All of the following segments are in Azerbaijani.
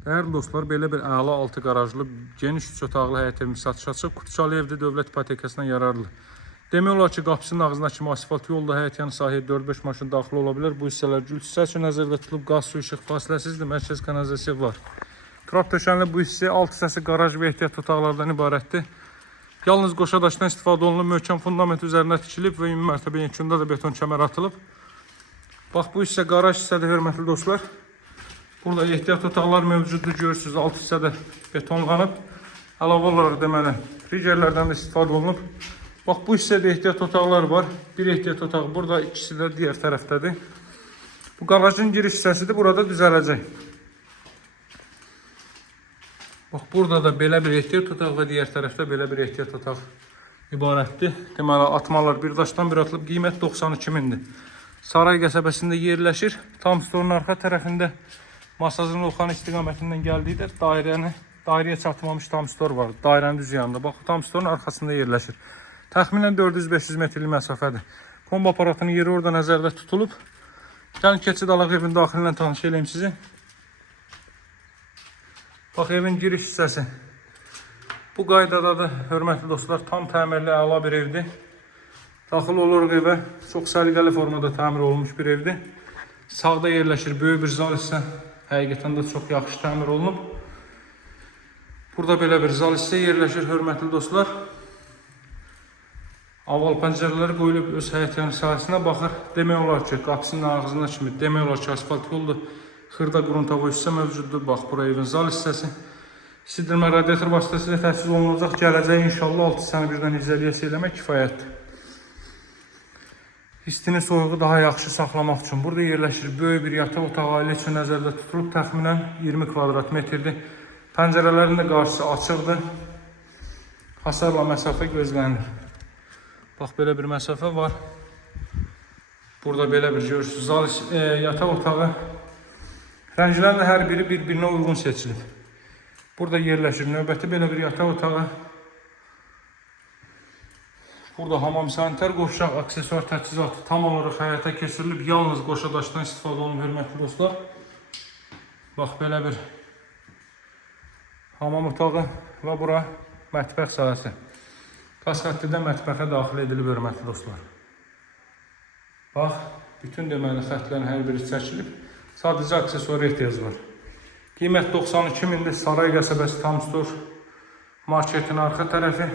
Dəyərli dostlar, belə bir əla altı qarajlı, geniş 3 otaqlı həyət evimiz satışa çıxıb. Kutuçalı evdə dövlət ipotekasına yararlı. Demək olar ki, qapısının ağzına kimi asfalt yolda həyət yanı sahəyə 4-5 maşın daxil ola bilər. Bu hissələr gül hissəsi üçün nəzərdə tutulub, qaz, su, işıq fasiləsizdir, mərkəz kanalizasiya var. Trap döşənli bu hissə 6 hissəsi qaraj və ehtiyat otaqlardan ibarətdir. Yalnız qoşa daşdan istifadə olunub, möhkəm fundament üzərinə tikilib və ümumi mərtəbə yekunda da beton kəmər atılıb. Bax, bu hissə qaraj hissədə, hörmətli dostlar. Burada ehtiyat otaqlar mövcuddur, görürsünüz, alt hissədə betonlanıb. Əlavə olaraq deməli, rigerlərdən də istifadə olunub. Bax, bu hissədə ehtiyat otaqlar var. Bir ehtiyat otağı burada, ikisi də digər tərəfdədir. Bu qarajın giriş hissəsidir, burada düzələcək. Bax, burada da belə bir ehtiyat otaq və digər tərəfdə belə bir ehtiyat otaq ibarətdir. Deməli, atmalar bir daşdan bir atılıb, qiymət 92 mindir. Saray qəsəbəsində yerləşir. Tam storun arxa tərəfində Masazın Loxan istiqamətindən gəldikdə dairəyə çatmamış tam stor var. Dairənin düz yanında. Bax, tam storun arxasında yerləşir. Təxminən 400-500 metrlik məsafədir. Kombi aparatının yeri orada nəzərdə tutulub. Gəlin, keçid alaq evin daxilindən tanış edeyim sizi. Bax, evin giriş hissəsi. Bu qaydadadır, hörmətli dostlar, tam təmirli əla bir evdir. Daxil oluruq evə. Çox səliqəli formada təmir olunmuş bir evdir. Sağda yerləşir böyük bir zal hissə. Həqiqətən də çox yaxşı təmir olunub. Burada belə bir zal hissə yerləşir, hörmətli dostlar. Aval pəncərələri qoyulub öz həyət yanı sahəsinə baxır. Demək olar ki, qapısının ağzına kimi, demək olar ki, asfalt yoldur. Xırda qruntava hissə mövcuddur. Bax, bura evin zal hissəsi. Sidirmə radiator vasitəsilə təchiz olunacaq. Gələcək inşallah 6 səni birdən izolasiya eləmək kifayətdir. İstinin soyuğu daha yaxşı saxlamaq üçün burada yerləşir böyük bir yataq otağı, ailə üçün nəzərdə tutulub, təxminən 20 kvadrat metrdir. Pəncərələrin də qarşısı açıqdır. Hasarla məsafə gözlənir. Bax, belə bir məsafə var. Burada belə bir görürsünüz, yataq otağı. Rənglərin hər biri bir-birinə uyğun seçilib. Burada yerləşir növbəti belə bir yataq otağı. Burada hamam sanitar qoşaq, aksesuar təchizatı tam olaraq həyata keçirilib. Yalnız qoşa daşdan istifadə olunub, hörmətli dostlar. Bax, belə bir hamam otağı və bura mətbəx sahəsi. Qaz xətti də mətbəxə daxil edilib, hörmətli dostlar. Bax, bütün deməli xətlərin hər biri çəkilib. Sadəcə aksesuara ehtiyac var. Qiymət 92 mindir. Saray qəsəbəsi tam stor marketin arxa tərəfi.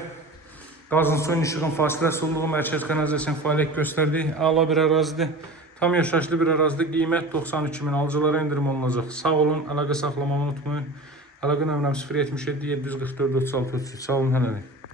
Qazın, suyun, işığın fasiləsi olduğu mərkəz kanalizasiyanın fəaliyyət göstərdiyi əla bir ərazidir. Tam yaşayışlı bir ərazidir. Qiymət 92 min. Alıcılara endirim olunacaq. Sağ olun, əlaqə saxlamağı unutmayın. Əlaqə nömrəm 077 744 36 33. Sağ olun, hələlik.